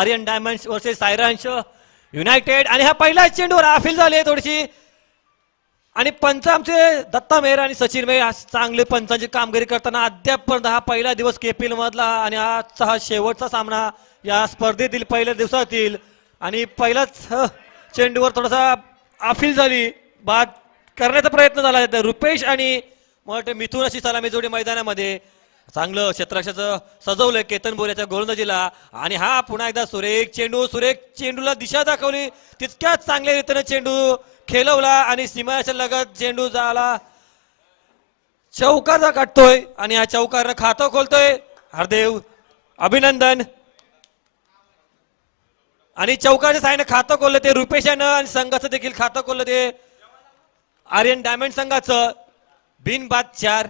Aryan diamonds versus सायरांश United आणि हा पहिलाच चेंडूवर आफील झाले थोडीशी आणि पंच आमचे दत्ता मेहर आणि सचिन मेहर आज चांगले पंचांची कामगिरी करताना अद्यापपर्यंत हा पहिला दिवस केपीएल मधला आणि आजचा हा शेवटचा सामना या स्पर्धेतील पहिल्या दिवसातील आणि पहिलाच चेंडूवर थोडासा आफील झाली बाद करण्याचा प्रयत्न झाला रुपेश आणि मला मिथुन अशी सलामी जोडी मैदानामध्ये चांगलं क्षेत्ररक्षाचं सजवलंय केतन बोऱ्याच्या गोलंदाजीला आणि हा पुन्हा एकदा सुरेख चेंडूला दिशा दाखवली तितक्याच चांगल्या रीतीने चेंडू खेळवला आणि सीमाच्या लगत चेंडू झाला चौकारचा काढतोय आणि हा चौकारनं खातं खोलतोय हरदेव अभिनंदन आणि चौकारच्या साहाय्याने खातं खोललं ते रुपेशानं आणि संघाचं देखील खातं खोललं ते आर्यन डायमंड संघाचं बिनबाद 4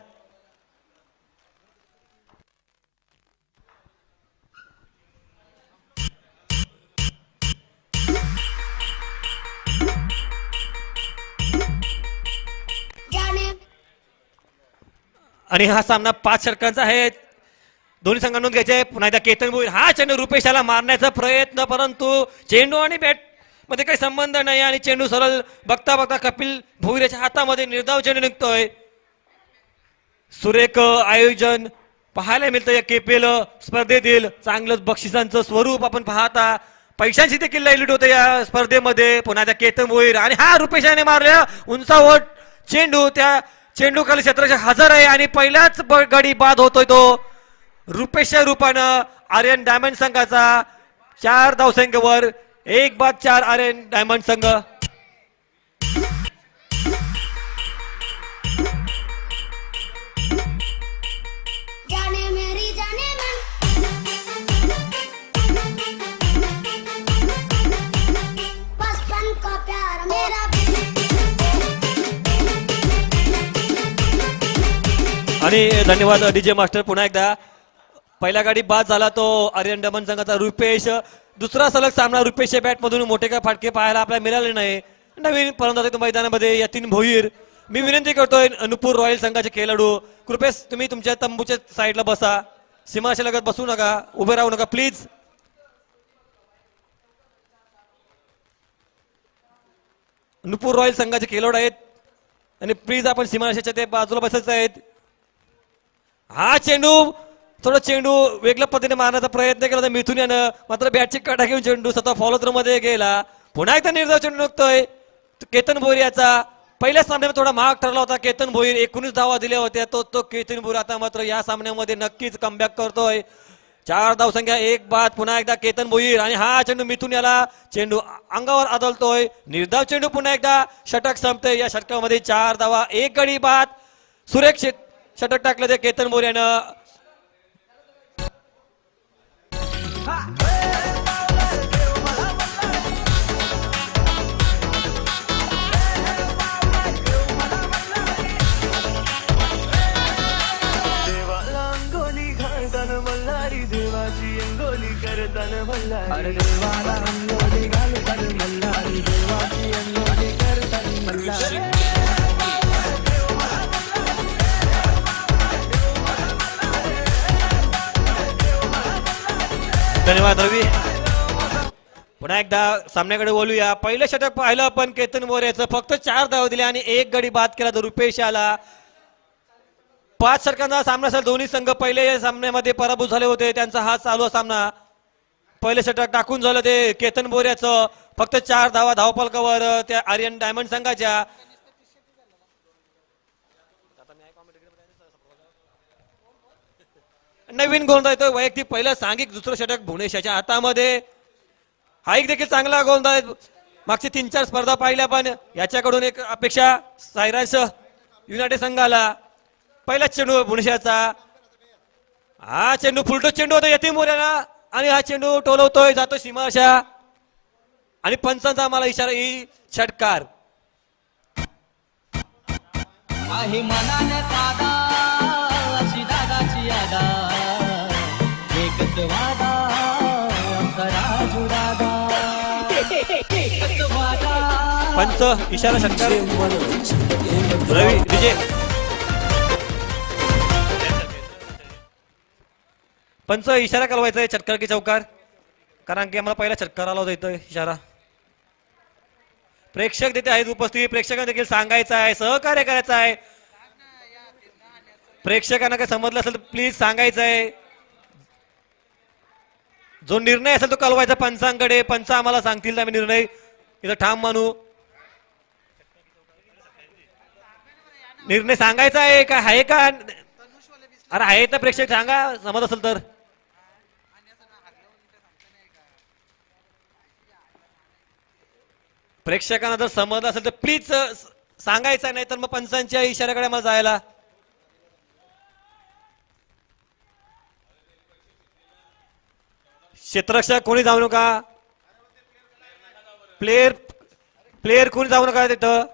आणि हा सामना 5 षटकांचा आहे दोन्ही संघांकडून घ्यायचे पुन्हा एकदा केतन भोईर हा चेंडू रुपेशाला मारण्याचा प्रयत्न परंतु चेंडू आणि बॅट मध्ये काही संबंध नाही आणि चेंडू सरळ बघता बघता कपिल भोईरच्या हातामध्ये निर्धाव चेंडू निघतोय सुरेख आयोजन पाहायला मिळतं या केपीएल स्पर्धेतील चांगलं बक्षिसांचं स्वरूप आपण पाहता पैशांची देखील लाईट होतं या स्पर्धेमध्ये पुन्हा त्या केतन भोईर आणि हा रुपेशाने मारल्या उंचावट चेंडू त्या चेंडू खाली क्षेत्राच्या हजर आहे आणि पहिल्याच गडी बाद होतोय तो रुपेशच्या रूपानं आर्यन डायमंड संघाचा 4 धावसंख्येवर 1 बाद 4 आर्यन डायमंड संघ आणि धन्यवाद डीजे मास्टर पुन्हा एकदा पहिला गाडी बाद झाला तो आर्यन डायमंड संघाचा रुपेश दुसरा सलग सामना रुपेशच्या बॅट मधून मोठे काय फाटके पाहायला आपल्याला मिळाले नाही नवीन फलंदाज मैदानामध्ये यातीन भोईर मी विनंती करतोय अनुपूर रॉयल संघाचे खेळाडू कृपया तुम्ही तुमच्या तंबूच्या साईडला बसा सीमाच्या लगत बसू नका उभे राहू नका प्लीज अनुपूर रॉयल संघाचे खेळाडू आहेत आणि प्लीज आपण सीमाशाच्या ते बाजूला बसायचं आहेत हा चेंडू थोडं चेंडू वेगळ्या पद्धतीने मारण्याचा प्रयत्न केला होता मिथुन यानं मात्र बॅटची कडा घेऊन चेंडू स्वतः फॉलो थ्रो मध्ये गेला पुन्हा एकदा निर्धाव चेंडू निघतोय केतन भोईर याचा पहिल्या सामन्यामध्ये थोडा महाग ठरला होता केतन भोईर 19 धावा दिल्या होत्या तो केतन भोईर आता मात्र या सामन्यामध्ये नक्कीच कमबॅक करतोय 4 धावसंख्या 1 बाद पुन्हा एकदा केतन भोईर आणि हा चेंडू मिथुन याला चेंडू अंगावर आदळतोय निर्धाव चेंडू पुन्हा एकदा षटक संपतोय या षटकामध्ये 4 धावा 1 गडी बाद सुरेख षटक टाकलं ते केतन भोईर यानं धन्यवाद रवी पुन्हा एकदा सामन्याकडे बोलूया पहिलं षटक पाहिलं आपण केतन बोऱ्याचं फक्त 4 धावा दिल्या आणि 1 गडी बाद केला तर रुपेश आला 5 षटकांचा सामना असेल दोन्ही संघ पहिले सामन्यामध्ये पराभूत झाले होते त्यांचा हा चालू सामना पहिलं षटक टाकून झालं ते केतन बोऱ्याचं फक्त 4 धावा धावफलकावर त्या आर्यन डायमंड संघाच्या नवीन गोलंदाज येतोय वैयक्तिक पहिलं सांघिक दुसरं षटक भुवनेश्वरच्या हातामध्ये हा एक देखील चांगला गोलंदाज मागची 3-4 स्पर्धा पाहिल्या पण याच्याकडून एक अपेक्षा सायरांश युनायटेड संघाला पहिला चेंडू भुवनेश्वरचा हा चेंडू फुलटो चेंडू होता यतीम मोऱ्याला आणि हा चेंडू टोलवतोय जातो सीमाशा आणि पंचांचा आम्हाला इशारा ही षटकार आहे मनाने साधा अशी दादाची यादा एकच वादा आमचा राजू दादा एकच वादा पंच इशारा षटकार रवी विजय पंच इशारा कळवायचा आहे षटकार की चौकार कारण की आम्हाला पहिला षटकार आला होता इथं इशारा. प्रेक्षक तिथे आहेत उपस्थित, प्रेक्षकांना देखील सांगायचं आहे, सहकार्य करायचं आहे. प्रेक्षकांना काही समजलं असेल तर प्लीज सांगायचं आहे. जो निर्णय असेल तो कळवायचा पंचांकडे. पंच आम्हाला सांगतील तर आम्ही निर्णय इथं ठाम मानू. निर्णय सांगायचा आहे का आहे का? अरे आहे तर प्रेक्षक सांगा समज असेल तर. प्रेक्षकांना जर समजलं असेल तर प्लीज सांगायचं, नाही तर मग पंचांच्या इशाऱ्याकडे मला जायला. क्षेत्ररक्षक कोणी जाऊ नका. प्लेयर कोणी जाऊ नका तिथं.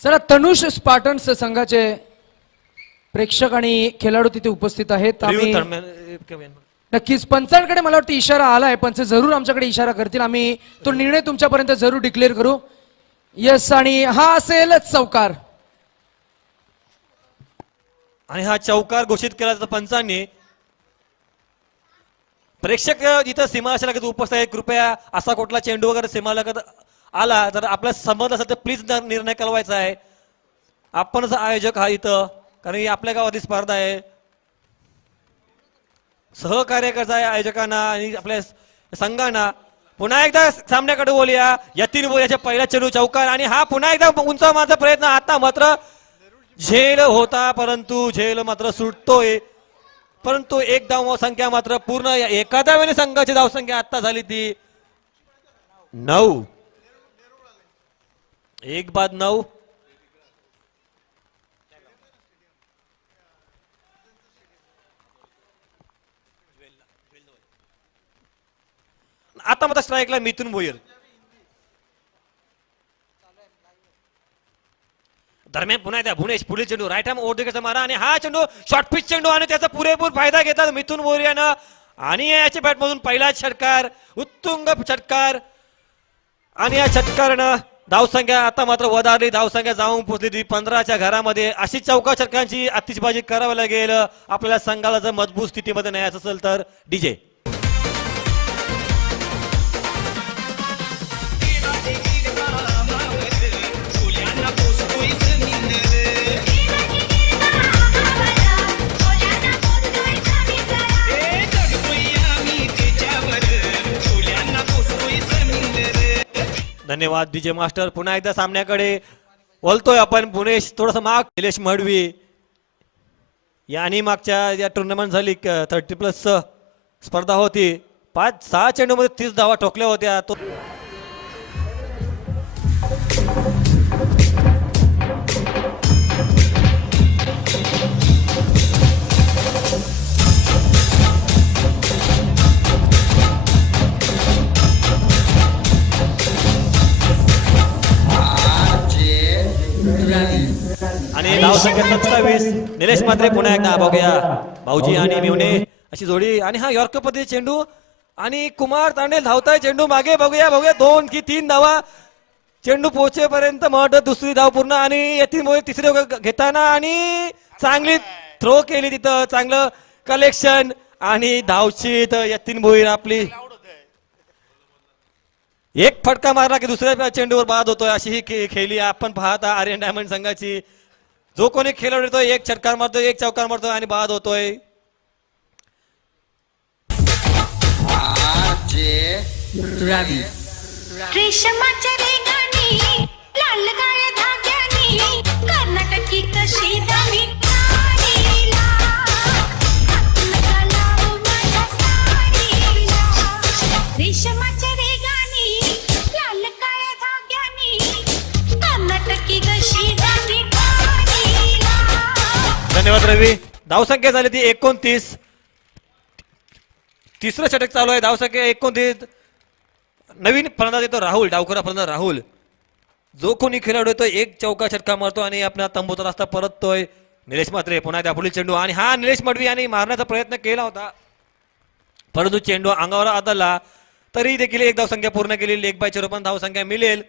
चला, तनुष स्पार्टन्स संघाचे प्रेक्षक आणि खेळाडू तिथे उपस्थित आहेत. आम्ही नक्कीच पंचांकडे मला वाटतं इशारा आलाय. पंच जरूर आमच्याकडे इशारा करतील. आम्ही तो निर्णय तुमच्यापर्यंत जरूर डिक्लेअर करू. यस, आणि हा असेल चौकार. आणि हा चौकार घोषित केला जातो पंचांनी. प्रेक्षक जिथं सीमारेषेलगत उपस्थित आहे, कृपया असा कुठला चेंडू वगैरे सीमालगत आला तर आपल्या समज असेल तर प्लीज निर्णय कळवायचा आहे. आपणच आयोजक हा इथं, कारण ही आपल्या गावातील स्पर्धा आहे. सहकार्य करायचं आहे आयोजकांना आणि आपल्या संघांना. पुन्हा एकदा सामन्याकडे बोलूया. यतीन बोल्याच्या पहिला चेंडू चौकार, आणि हा पुन्हा एकदा उंचावण्याचा प्रयत्न. आता मात्र झेल होता, परंतु झेल मात्र सुटतोय. परंतु एक धाव संख्या मात्र पूर्ण एका धावेने संघाची धावसंख्या आता झाली ती 9. 1-9. आता मात्र स्ट्राईकला मिथुन भोयर. दरम्यान पुन्हा त्या भुवनेश पुढील चेंडू राईट हॅम ओढेचा मारा, आणि हा चेंडू शॉर्ट पिच चेंडू, आणि त्याचा पुरेपूर फायदा घेतला मिथुन बोरियानं. आणि याच्या बॅटमधून पहिलाच षटकार, उत्तुंग षटकार. आणि या षटकारानं धावसंख्या आता मात्र वधारली. धावसंख्या जाऊन पोहोचली ती 15च्या घरामध्ये. अशी चौका षटकांची आतिषबाजी करावी लागेल आपल्या संघाला जर मजबूत स्थितीमध्ये न्यायचं असेल तर. डीजे धन्यवाद डीजे मास्टर. पुन्हा एकदा सामन्याकडे बोलतोय आपण. पुणेश थोडस माग. निलेश मडवी यांनी मागच्या या टुर्नामेंट झाली 30+ स्पर्धा होती. 5-6 चेंडू मध्ये 30 धावा ठोकल्या होत्या. तो आणि धावसंख्या 27. निलेश मात्रे पुन्हा एकदा बघूया. भाऊजी आणि मिवणे अशी जोडी. आणि हा यॉर्कर पद्धती चेंडू, आणि कुमार तांडेल धावताय चेंडू मागे. बघूया 2 की 3 धावा चेंडू पोहोचेपर्यंत. मग दुसरी धाव पूर्ण, आणि यतीन तिसरी घेताना आणि चांगली थ्रो केली तिथं. चांगलं कलेक्शन आणि धावशीत यतीन भोईर आपली. एक फटका मारला की दुसऱ्या चेंडूवर बाद होतोय. अशी ही खेळली आपण पाहता आर्यन डायमंड संघाची. जो कोणी खेळाडू येतोय एक षटकार मारतोय, एक चौकार मारतोय आणि बाद होतोय. रेशमाच्या रेगानी लाल गाय धाग्यानी कर्नाटकी कशी दामी काढीला हातला लावू माझ्या साडीला. रेशमाच्या रेगानी लाल गाय धाग्यानी कर्नाटकी कशी दामी काढीला. धन्यवाद रवी. धावसंख्या झाली ती 29. तिसरं षटक चालू आहे. धावसंख्या 29. नवीन फलंदाज येतो राहुल. डावखुरा फलंदाज राहुल. जो कोणी खेळाडू येतो एक चौका षटका मारतो आणि आपला तंबूचा रस्ता परततोय. निलेश मात्रे पुन्हा त्या पुढील चेंडू, आणि हा निलेश मडवी यांनी मारण्याचा प्रयत्न केला होता, परंतु चेंडू अंगावर आदळला. तरी देखील एक धावसंख्या पूर्ण केली. 1/4 पण धावसंख्या मिळेल.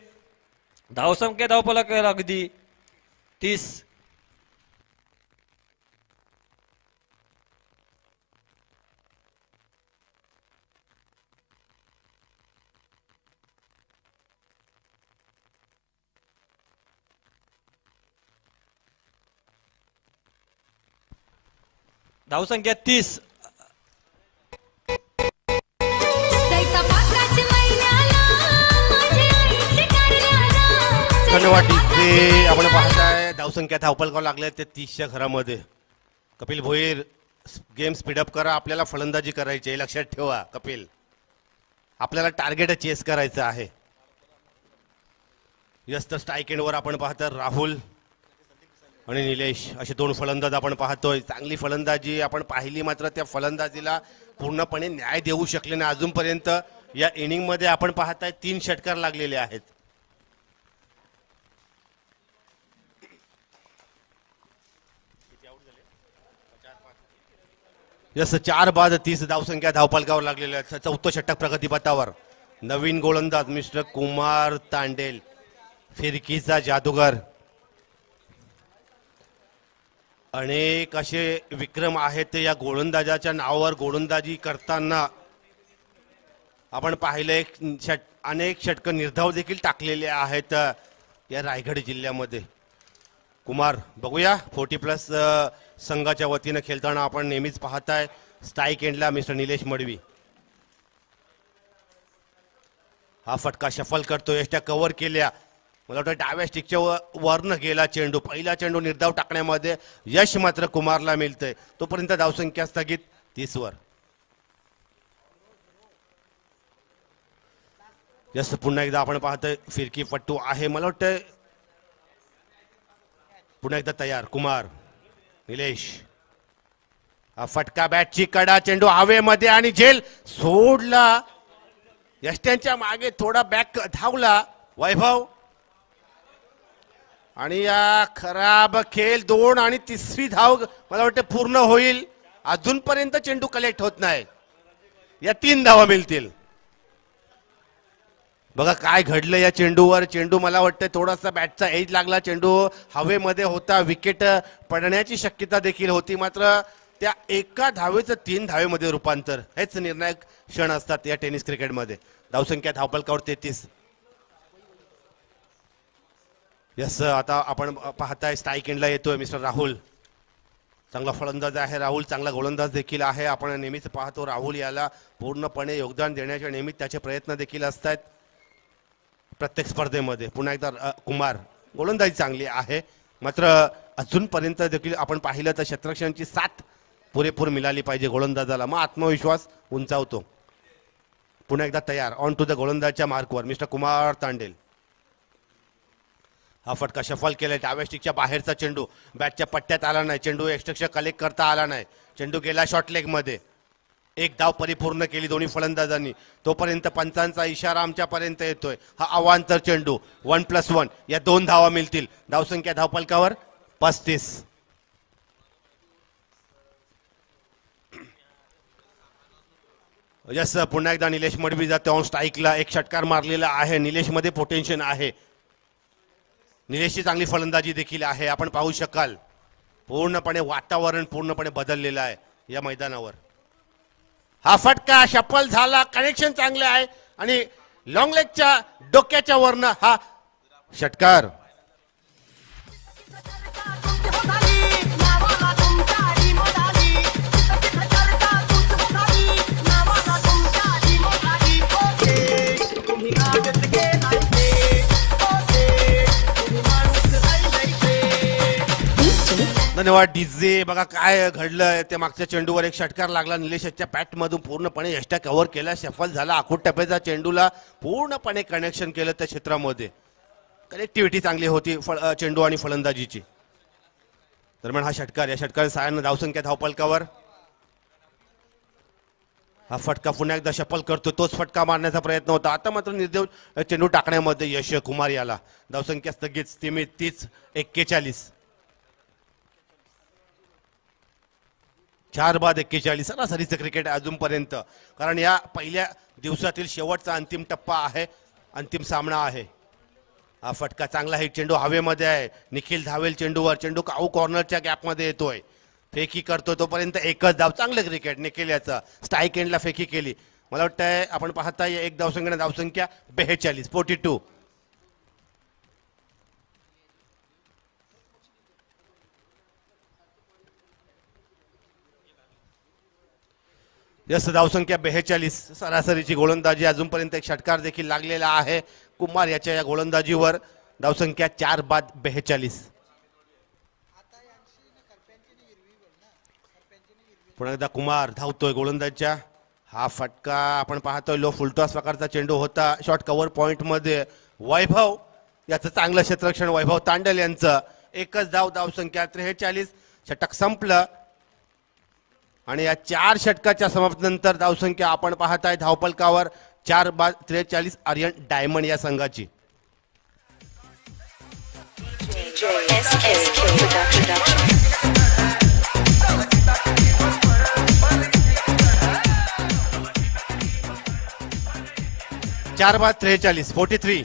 धावसंख्या धावपला अगदी 30. धावसंख्या 30. चैतापाकाच्या महिन्याला माझ्या आईचे कारल्याला धन्यवाद डीजे. आपण पाहताय धावसंख्या धावपलकावर लागले ते 30च्या घरामध्ये. कपिल भोईर गेम स्पीडअप करा. आपल्याला फलंदाजी करायची आहे, लक्षात ठेवा कपिल. आपल्याला टार्गेट चेस करायचं आहे. यस तर स्ट्राईक एंडवर आपण पाहतो राहुल आणि निलेश असे दोन फलंदाज आपण पाहतोय. चांगली फलंदाजी आपण पाहिली, मात्र त्या फलंदाजीला पूर्णपणे न्याय देऊ शकले नाही अजूनपर्यंत. या इनिंगमध्ये आपण पाहताय 3 षटकार लागलेले आहेत. यस 4 बाद 30 धावसंख्या धावपलकावर लागलेल्या आहेत. 4थं षटक प्रगतीपथावर. नवीन गोलंदाज मिस्टर कुमार तांडेल, फिरकीचा जादूगार. अनेक असे विक्रम आहेत या गोलंदाजाच्या नावावर गोलंदाजी करताना. आपण पाहिले अनेक षटक निर्धाव देखील टाकलेले आहेत या रायगड जिल्ह्यामध्ये. कुमार बघूया 40+ संघाच्या वतीनं खेळताना आपण नेहमीच पाहताय. स्ट्राईक एंडला मिस्टर निलेश मडवी. हा फटका शफल करतो. यष्ट्या कव्हर केल्या. मला वाटतं डाव्या स्टिकच्या वरनं गेला चेंडू. पहिला चेंडू निर्धाव टाकण्यामध्ये यश मात्र कुमारला मिळतंय. तोपर्यंत धावसंख्या स्थगित 30 वर. यस पुन्हा एकदा आपण पाहतोय फिरकी पट्टू आहे. मला वाटतं पुन्हा एकदा तयार. कुमार निलेश. हा फटका बॅटची कडा. चेंडू हवेमध्ये आणि झेल सोडला. यष्ट्यांच्या मागे थोडा बॅक धावला वैभव. आणि या खराब खेळ 2 आणि 3री धाव मला वाटतं पूर्ण होईल. अजूनपर्यंत चेंडू कलेक्ट होत नाही. या 3 धावा मिळतील. बघा काय घडलं या चेंडूवर. चेंडू मला वाटतं थोडासा बॅटचा एज लागला. चेंडू हवेमध्ये होता. विकेट पडण्याची शक्यता देखील होती, मात्र त्या एका धावेचं 3 धावेमध्ये रूपांतर. हेच निर्णायक क्षण असतात या टेनिस क्रिकेटमध्ये. धावसंख्या धावपलकावर 33. यस आता आपण पाहताय स्ट्राईक एंडला येतोय मिस्टर राहुल. चांगला फलंदाज आहे राहुल. चांगला गोलंदाज देखील आहे. आपण नेहमीच पाहतो राहुल याला पूर्णपणे योगदान देण्याच्या नेहमीच त्याचे प्रयत्न देखील असतात प्रत्येक स्पर्धेमध्ये. पुन्हा एकदा कुमार. गोलंदाजी चांगली आहे, मात्र अजूनपर्यंत देखील आपण पाहिलं तर क्षेत्ररक्षणाची साथ पुरेपूर मिळाली पाहिजे गोलंदाजाला. मग आत्मविश्वास उंचावतो. पुन्हा एकदा तयार. ऑन टू द गोलंदाजच्या मार्कवर मिस्टर कुमार तांडेल. हा फटका शफल केलाय. डाव्या स्टिकच्या बाहेरचा चेंडू बॅटच्या पट्ट्यात आला नाही. चेंडू एक्स्ट्रा कलेक्ट करता आला नाही. चेंडू गेला शॉर्ट लेग मध्ये. 1 धाव परिपूर्ण केली दोन्ही फलंदाजांनी. तोपर्यंत पंचांचा इशारा आमच्यापर्यंत येतोय. हा अवांतर चेंडू 1+1 या 2 धावा मिळतील. धावसंख्या धावपलकावर 35. यस पुन्हा एकदा निलेश मडवी जाते ऑन स्ट्राईकला. 1 षटकार मारलेला आहे. निलेश मध्ये पोटेन्शियल आहे. निलेशची चांगली फलंदाजी देखील आहे. आपण पाहू शकाल पूर्णपणे वातावरण पूर्णपणे बदललेलं आहे या मैदानावर. हा फटका शफल झाला. कनेक्शन चांगले आहे आणि लॉंग लेगच्या डोक्याच्या वरनं हा षटकार. धन्यवाद डीजे. बघा काय घडलं. त्या मागच्या चेंडूवर 1 षटकार लागला. निलेशच्या बॅट मधून पूर्णपणे यष्ट्या कव्हर केला. शफल झाला. आखूट टप्प्याचा चेंडूला पूर्णपणे कनेक्शन केलं त्या क्षेत्रामध्ये. कनेक्टिव्हिटी चांगली होती चेंडू आणि फलंदाजीची. दरम्यान हा षटकार. या षटकार सायानं धावसंख्या धावपलकावर. हा फटका पुन्हा एकदा शफल करतो. तोच फटका मारण्याचा प्रयत्न होता. आता मात्र निर्देव चेंडू टाकण्यामध्ये यश कुमार याला. धावसंख्या स्थगित 30-41. 4 बाद 41 सरासरीचं क्रिकेट अजूनपर्यंत. कारण या पहिल्या दिवसातील शेवटचा अंतिम टप्पा आहे. अंतिम सामना आहे. हा फटका चांगला आहे. चेंडू हवेमध्ये आहे. निखिल धावेल चेंडूवर. चेंडू काऊ कॉर्नरच्या गॅपमध्ये येतोय. फेकी करतो. तोपर्यंत 1च धाव. चांगलं क्रिकेट निखिल याचा. स्ट्राईक एंडला फेकी केली. मला वाटतंय आपण पाहताय 1 धावसंख्या 42. यस धावसंख्या 42, सरासरीची गोलंदाजी, अजूनपर्यंत एक षटकार देखील लागलेला आहे कुमार याच्या या गोलंदाजीवर. धावसंख्या 4 बाद 42. पुन्हा एकदा कुमार धावतोय गोलंदाजच्या. हा फटका आपण पाहतोय लो फुलटॉस प्रकारचा चेंडू होता. शॉर्ट कव्हर पॉइंट मध्ये वैभव याचं चांगलं क्षेत्ररक्षण, वैभव तांडल यांचं. एकच धाव, धावसंख्या 43. षटक संपलं आणि या 4 षटकाच्या समाप्तीनंतर धावसंख्या आपण पाहताय धावपलकावर 4 बाद 43 आर्यन डायमंड या संघाची. SSK Production. 4 बाद 43, 43.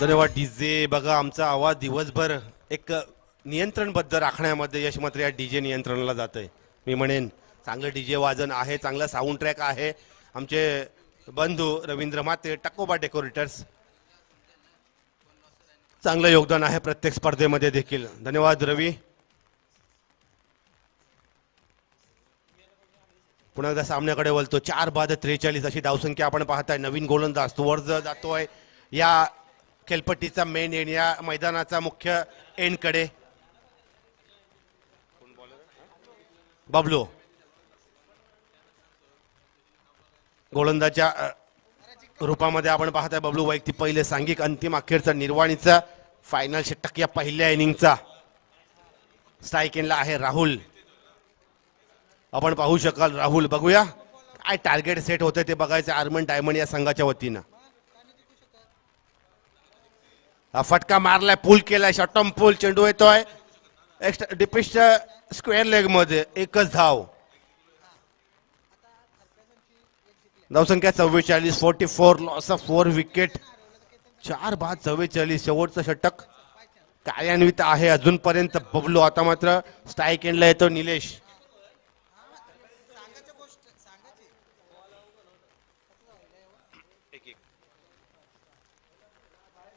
धन्यवाद डीजे. बघा आमचा आवाज दिवसभर एक नियंत्रणबद्ध राखण्यामध्ये यश मात्र या डीजे नियंत्रणाला जातंय. मी म्हणेन चांगलं डीजे वाजन आहे, चांगलं साऊंड ट्रॅक आहे. आमचे बंधू रवींद्र माते, टकोबा डेकोरेटर्स, चांगलं योगदान आहे प्रत्येक स्पर्धेमध्ये देखील. धन्यवाद रवी. पुन्हा एकदा सामन्याकडे वळतो. 4 बाद 43 अशी धावसंख्या आपण पाहताय. नवीन गोलंदाज तो वर जातोय या खेळपट्टीचा मेन एंड, या मैदानाचा मुख्य एंड कडे. बबलू गोलंदाजच्या रूपामध्ये आपण पाहताय. बबलू वैयक्तिक पहिले सांघिक अंतिम अखेरचा निर्वाणीचा फायनल षटक या पहिल्या इनिंगचा. स्ट्राईक एंडला आहे राहुल. आपण पाहू शकाल राहुल. बघूया काय टार्गेट सेट होते ते बघायचं आर्मन डायमंड या संघाच्या वतीनं. हा फटका मारलाय, पूल केलाय, शॉर्टम पूल, चेंडू येतोय एक्स्ट्रा डिपिस्ट स्क्वेअर लेग मध्ये. एकच धाव. धावसंख्या 44, 44. Loss of 4 wicket. 4 बाद 44. शेवटचं षटक कार्यान्वित आहे अजूनपर्यंत. बबलू आता मात्र स्ट्राईक एंडला येतो निलेश.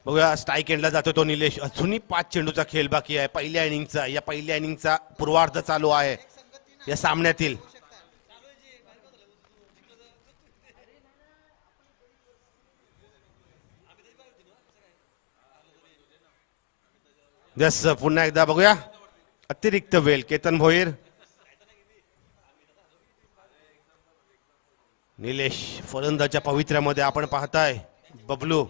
बघूया स्ट्राईक एंडला जातो तो निलेश. अजूनही 5 चेंडूचा खेळ बाकी आहे पहिल्या इनिंगचा. या पहिल्या इनिंगचा पूर्वार्ध चालू आहे या सामन्यातील. यस पुन्हा एकदा बघूया अतिरिक्त वेल. केतन भोईर, निलेश फलंदाच्या पवित्र्यामध्ये आपण पाहताय. बबलू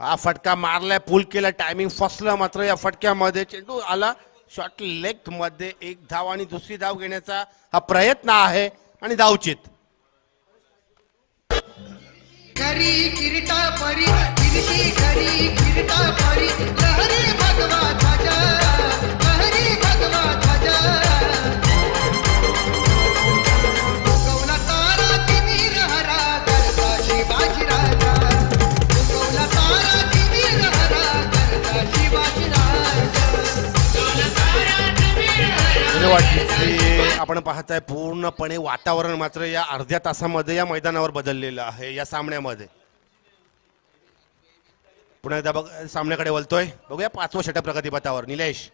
हा फटका मारलाय, पूल केला, टायमिंग फसलं मात्र या फटक्यामध्ये. चेंडू आला शॉर्ट लेग मध्ये. एक धाव आणि दुसरी धाव घेण्याचा हा प्रयत्न आहे आणि धावचित. खरी किरीटा परी किरीटी खरी किरीटा परी लहरी भगवा ध्वजा लहरी भगवा ध्वजा गौला तारा तिमीर हरा करता शिवाजी राजा गौला तारा तिमीर हरा करता शिवाजी राजा. आपण पाहताय पूर्णपणे वातावरण मात्र या अर्ध्या तासामध्ये या मैदानावर बदललेलं आहे या सामन्यामध्ये. पुन्हा एकदा बघ सामन्याकडे वळतोय. बघूया 5वं षटक प्रगतीपथावर. निलेश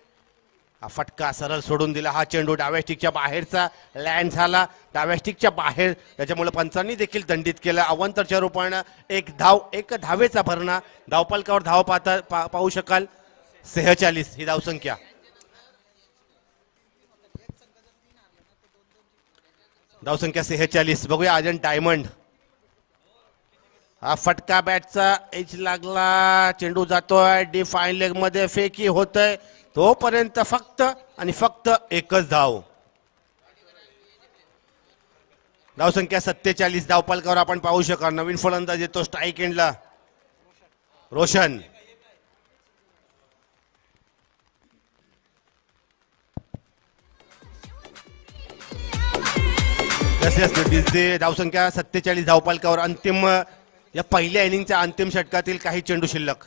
हा फटका सरळ सोडून दिला. हा चेंडू डाव्या स्टिकच्या बाहेरचा लँड झाला, डाव्या स्टिकच्या बाहेर. त्याच्यामुळे पंचांनी देखील दंडित केलं. अवंतरच्या रूपानं एक धाव, एक धावेचा भरणा. धावपलकावर धाव पाहू शकाल 46 ही धावसंख्या. धावसंख्या 46. बघूया आर्यन डायमंड. हा फटका बॅटचा एज लागला, चेंडू जातोय डी फाईन लेग मध्ये, फेकी होतय तोपर्यंत फक्त आणि फक्त एकच धाव. धावसंख्या 47. धावपलकावर आपण पाहू शकाल नवीन फलंदाज येतो स्ट्राईक एंडला, रोशन. धावसंख्या 47 धावपलकावर. अंतिम या पहिल्या इनिंगच्या अंतिम षटकातील काही चेंडू शिल्लक.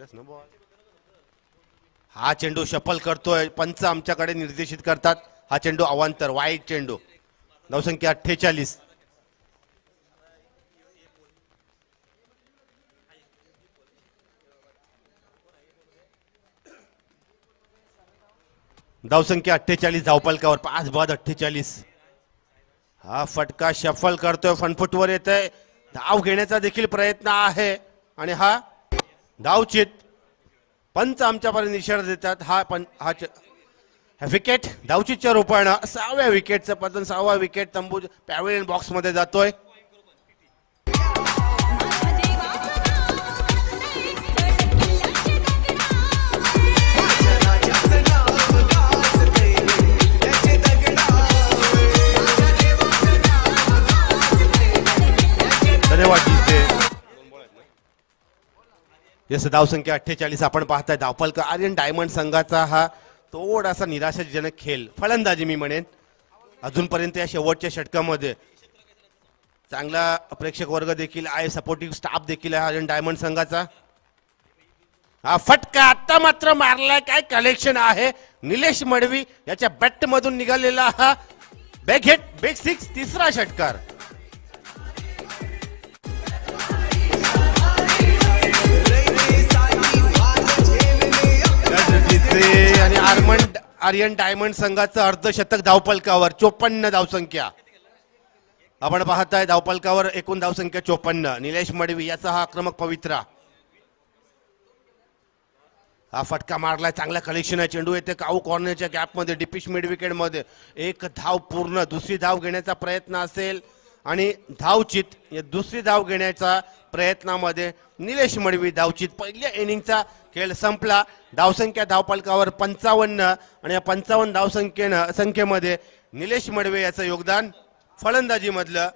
सोडलेस ना बॉल. हा चेंडू शफल करतोय, पंच आमच्याकडे निर्देशित करतात. हा चेंडू अवांतर वाईट चेंडू. धावसंख्या 48. धावसंख्या 48 धावपलकावर 5 बाद 48. हा फटका शफल करतोय, फनफुटवर येत आहे. धाव घेण्याचा देखील प्रयत्न आहे आणि हा धावचित. पंच आमच्यापर्यंत इशारा देतात. हा विकेट धावचितच्या रूपानं 6व्या विकेटचं पतन. 6वा विकेट तंबू पॅव्हिलियन बॉक्स मध्ये जातोय. धन्यवाद. यस, धावसंख्या 48. आपण पाहताय धावपलका आर्यन डायमंड संघाचा हा थोडासा निराशाजनक खेळ, फलंदाजी मी म्हणेन. अजूनपर्यंत या शेवटच्या षटकामध्ये चांगला प्रेक्षक वर्ग देखील आहे, सपोर्टिव्ह स्टाफ देखील आहे आर्यन डायमंड संघाचा. हा फटका आता मात्र मारलाय, काय कलेक्शन आहे. निलेश मडवी याच्या बॅट मधून निघालेला हा बेग हिट, बेग सिक्स, तिसरा षटकार. आणि आर्यन डायमंड संघाचं अर्धशतक धावपलकावर. 54 धावसंख्या आपण पाहताय. धावपलकावर एकूण धावसंख्या 54. निलेश मडवी याचा हा आक्रमक पवित्रा. हा फटका मारलाय, चांगला कलेक्शन आहे. चेंडू येते काऊ कॉर्नरच्या गॅप मध्ये, डिपिश मिड विकेट मध्ये. एक धाव पूर्ण, दुसरी धाव घेण्याचा प्रयत्न असेल आणि धावचित. या दुसरी धाव घेण्याच्या प्रयत्नामध्ये निलेश मडवी धावचित. पहिल्या इनिंगचा खेळ संपला. धावसंख्या धावपलकावर 55 आणि या 55 संख्येमध्ये निलेश मडवे याचं योगदान फलंदाजी मधलं.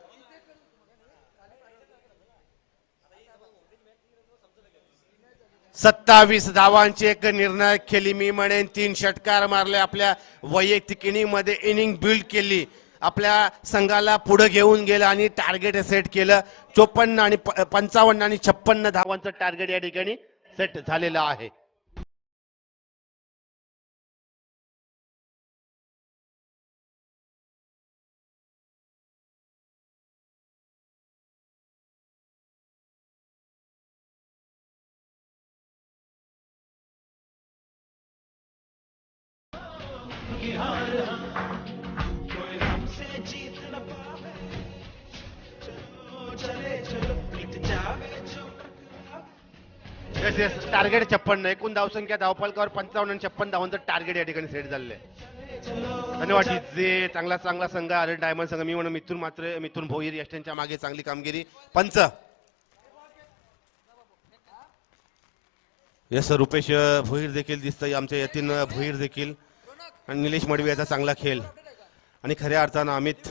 सत्तावीस धावांची एक निर्णायक खेळी मी म्हणेन. 3 षटकार मारले, आपल्या वैयक्तिक इनिंग मध्ये इनिंग बिल्ड केली, आपल्या संघाला पुढे घेऊन गेलं आणि टार्गेट सेट केलं. 54 आणि 55 आणि 56 धावांचं टार्गेट या ठिकाणी सेट झालेलं आहे. टार्गेट 56. एकूण धावसंख्या धावपलकावर 55 आणि 56 धावांचं टार्गेट या ठिकाणी सेट झालेलं आहे. धन्यवाद. जे चांगला संघ आर्यन डायमंड संघ मी म्हणून मिथुन भोईर यष्टांच्या मागे चांगली कामगिरी. पंच यस, रुपेश भोईर देखील दिसतंय, आमच्या यतीन भोईर देखील, आणि निलेश मडवी याचा चांगला खेळ. आणि खऱ्या अर्थानं अमित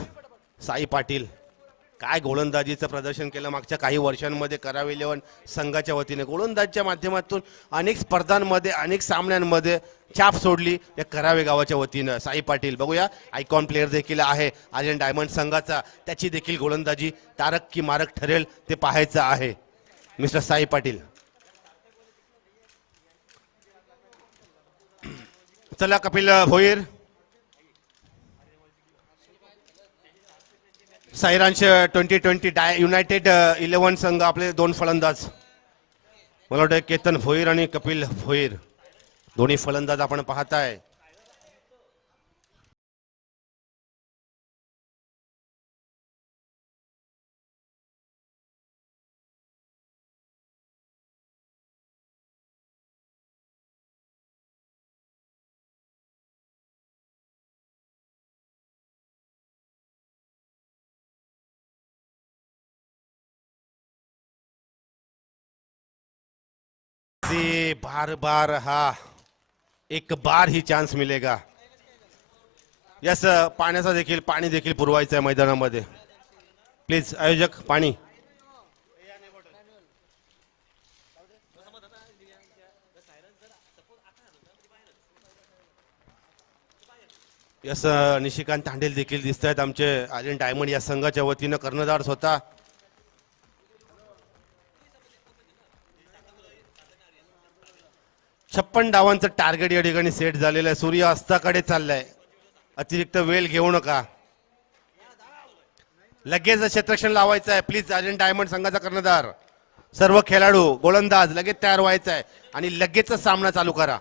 साई पाटील काय गोलंदाजीचं प्रदर्शन केलं मागच्या काही वर्षांमध्ये. करावे 11 संघाच्या वतीने गोलंदाजीच्या माध्यमातून अनेक स्पर्धांमध्ये, अनेक सामन्यांमध्ये छाप सोडली या करावे गावाच्या वतीनं. साई पाटील बघूया, आयकॉन प्लेअर देखील आहे आर्यन डायमंड संघाचा. त्याची देखील गोलंदाजी तारक की मारक ठरेल ते पाहायचं आहे. मिस्टर साई पाटील. चला कपिल भोईर. साईरांश 2020 युनायटेड 11 संघ, आपले 2 फलंदाज, मला वाटतं केतन भोईर आणि कपिल भोईर दोन्ही फलंदाज आपण पाहताय. बार हा एक बार ही चान्स मिलेगा. यस, पाणी देखील पुरवायचं आहे मैदानामध्ये. प्लीज आयोजक, पाणी. यस, निशिकांत तांडेल देखील दिसत आहेत आमचे आर्यन डायमंड या संघाच्या वतीनं कर्णधार स्वतः. 56 धावांचं टार्गेट या ठिकाणी सेट झालेलं आहे. सूर्य अस्ताकडे चाललाय. अतिरिक्त वेळ घेऊ नका. लगेच क्षेत्ररक्षण लावायचं आहे. प्लीज आर्यन डायमंड संघाचा कर्णधार, सर्व खेळाडू, गोलंदाज लगेच तयार व्हायचा आहे आणि लगेच सामना चालू करा.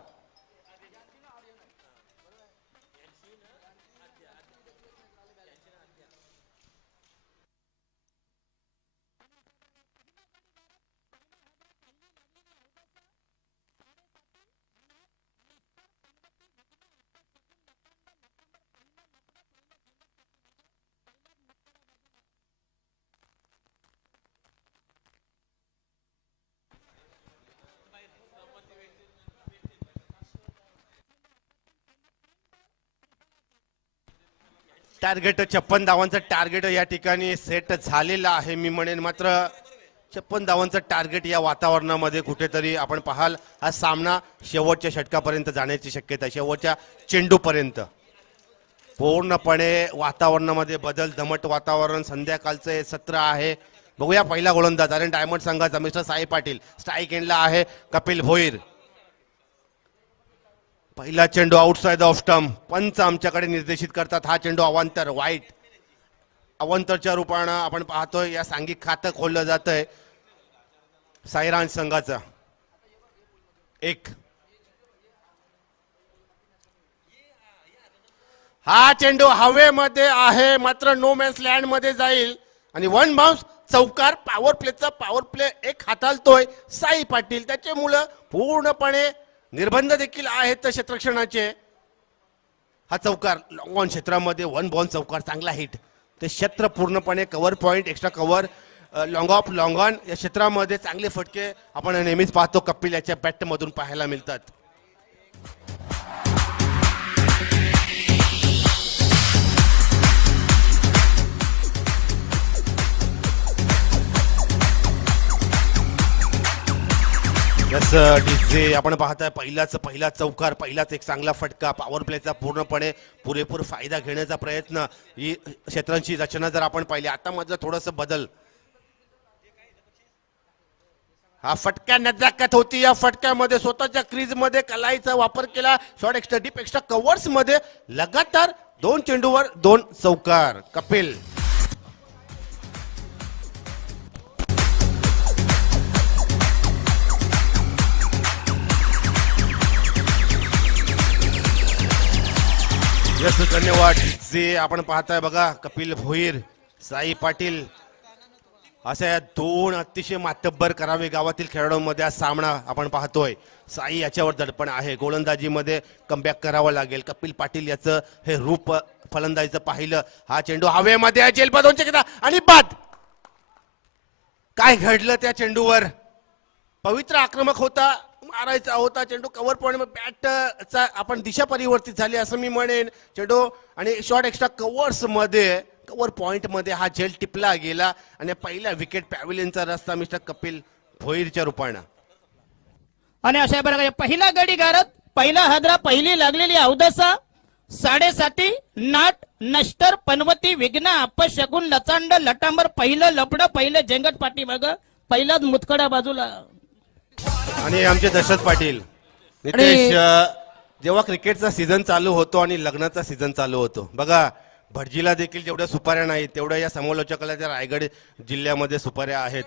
टार्गेट 56 धावांचं टार्गेट या ठिकाणी सेट झालेलं आहे. मी म्हणेन मात्र 56 धावांचं टार्गेट या वातावरणामध्ये कुठेतरी आपण पाहाल हा सामना शेवटच्या षटकापर्यंत जाण्याची शक्यता आहे. शेवटच्या चेंडूपर्यंत पूर्णपणे वातावरणामध्ये बदल, दमट वातावरण. संध्याकाळचं हे सत्र आहे. बघूया पहिला गोलंदाज आर्यन डायमंड संघाचा मिस्टर साई पाटील. स्ट्राईक एंडला आहे कपिल भोईर. पहिला चेंडू आउटसाइड ऑफ स्टंप. पंच आमच्याकडे निर्देशित करतात हा चेंडू अवांतर, वाईट. अवांतरच्या रूपानं आपण पाहतोय या सांघिक खातं खोललं जात आहे साईरांज संघाचं. एक हा चेंडू हवेमध्ये आहे मात्र नो मॅन्स लँड मध्ये जाईल आणि वन बाउन्स चौकार. पॉवर प्लेचा पॉवर प्ले एक हाताळतोय साई पाटील. त्याचे मुलं पूर्णपणे निर्बंध देखील आहेत क्षेत्ररक्षणाचे. हा चौकार लॉंग ऑन क्षेत्रामध्ये वन बॉल चौकार, चांगला हिट. ते क्षेत्र पूर्णपणे cover point, extra cover, long of long on या क्षेत्रामध्ये चांगले फटके आपण नेहमीच पाहतो कपिल याच्या बॅट मधून पाहायला मिळतात. डीजे आपण पाहताय पहिला चौकार, पहिलाच एक चांगला फटका. पॉवर प्लेचा पूर्णपणे पुरेपूर फायदा घेण्याचा प्रयत्न. ही क्षेत्रांची रचना जर आपण पाहिली आता मात्र थोडस बदल. हा फटका नजाकत होती. या फटक्यामध्ये स्वतःच्या क्रीज मध्ये कलाईचा वापर केला. Short extra deep extra covers मध्ये लगातार 2 चेंडूवर 2 चौकार. कपिल यस, धन्यवाद. जे आपण पाहताय बघा कपिल भोईर, साई पाटील अशा या 2 अतिशय मातब्बर करावे गावातील खेळाडूंमध्ये हा सामना आपण पाहतोय. साई याच्यावर दडपण आहे. गोलंदाजीमध्ये कमबॅक करावं लागेल. कपिल पाटील याचं हे रूप फलंदाजीचं पाहिलं. हा चेंडू हवेमध्ये जेलबा 2 चेंडू आणि बाद. काय घडलं त्या चेंडूवर? पवित्र आक्रमक होता, मारायचा होता चेंडू. कव्हर पॉइंट बॅटचा आपण दिशा परिवर्तित झाली असं मी म्हणेन. चेंडू आणि शॉर्ट एक्स्ट्रा कव्हर्स मध्ये कव्हर पॉइंट मध्ये हा झेल टिपला गेला आणि पहिला विकेट पॅव्हिलियनचा रस्ता मिस्टर कपिल भोईरच्या रूपानं. आणि अशा प्रकारे पहिला गडी गारत, पहिला हादरा, पहिली लागलेली अवदसा, 7.5 नाट नष्टर पनवती विघ्न अपशकुन लचांड लटांबर, पहिलं लपड, पहिलं जेंगट पाठी बघ, पहिलाच मुतखडा बाजूला. आणि आमचे दशरथ पाटील. नितेश, जेव्हा क्रिकेटचा सीझन चालू होतो आणि लग्नाचा सीझन चालू होतो बघा, भटजीला देखील जेवढ्या सुपाऱ्या नाही तेवढ्या या समालोचकाला त्या रायगड जिल्ह्यामध्ये सुपाऱ्या आहेत.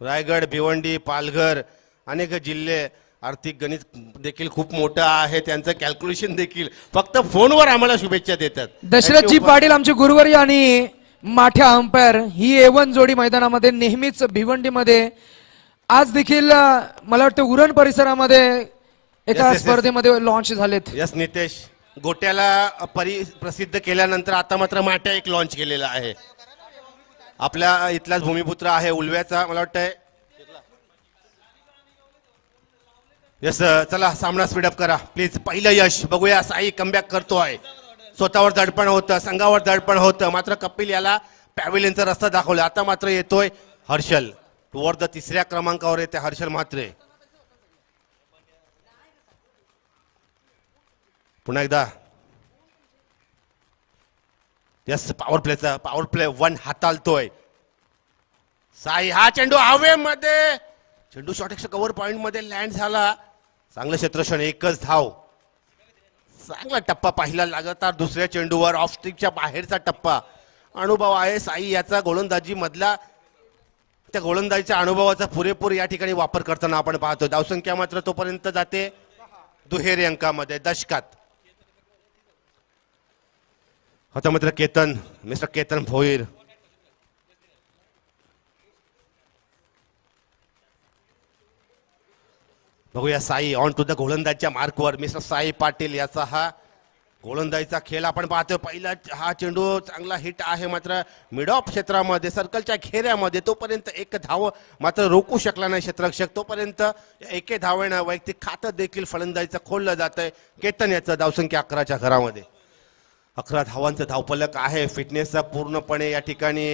रायगड, भिवंडी, पालघर अनेक जिल्हे. आर्थिक गणित देखील खूप मोठं आहे. त्यांचं कॅल्क्युलेशन देखील फक्त फोनवर आम्हाला शुभेच्छा देतात. दशरथजी पाटील आमचे गुरुवर्य आणि माठ्या अंपायर ही A1 जोडी मैदानामध्ये नेहमीच भिवंडीमध्ये, आज देखील मला वाटतं उरण परिसरामध्ये एका स्पर्धेमध्ये लॉन्च झालेत. यस नितेश, गोट्याला प्रसिद्ध केल्यानंतर आता मात्र माट्या एक लॉन्च केलेला आहे. आपल्या इथलाच भूमिपुत्र आहे उलव्याचा मला वाटतंय. यस, चला सामना स्पीडअप करा प्लीज. पहिलं यश बघूया. साई कमबॅक करतोय. स्वतःवर दडपण होतं, संघावर दडपण होतं, मात्र कपिल याला पॅव्हिलियनचा रस्ता दाखवला. आता मात्र येतोय हर्षल. वर 3ऱ्या क्रमांकावर येते हर्षल म्हात्रे. पुन्हा एकदा यस, पॉवर प्ले 1 हाताळतोय साई. हा चेंडू हवेमध्ये, चेंडू शॉर्ट एक्स्ट्रा कव्हर पॉइंट मध्ये लँड झाला. चांगलं क्षेत्रक्षण, एकच धाव. चांगला टप्पा पाहिला लगातार दुसऱ्या चेंडूवर ऑफ स्ट्रिकच्या बाहेरचा टप्पा. अनुभव आहे साई याचा गोलंदाजी मधला, त्या गोलंदाजीच्या अनुभवाचा पुरेपूर या ठिकाणी वापर करताना आपण पाहतो. धावसंख्या मात्र तोपर्यंत जाते दुहेरी अंकामध्ये, दशकात. आता मात्र केतन, मिस्टर केतन भोईर बघूया. साई ऑन टू द गोलंदाजच्या मार्कवर. मिस्टर साई पाटील याचा हा गोलंदाजीचा खेळ आपण पाहतोय. पहिला हा चेंडू चांगला हिट आहे, मात्र मिड ऑफ क्षेत्रामध्ये सर्कलच्या घेऱ्यामध्ये. तोपर्यंत एक धाव मात्र रोखू शकला नाही क्षेत्ररक्षक. तोपर्यंत एके धावेनं वैयक्तिक खातं देखील फलंदाजीचं खोललं जात आहे. केतन याचं धावसंख्या 11च्या घरामध्ये. 11 धावांचं धावफलक आहे. फिटनेसचा पूर्णपणे या ठिकाणी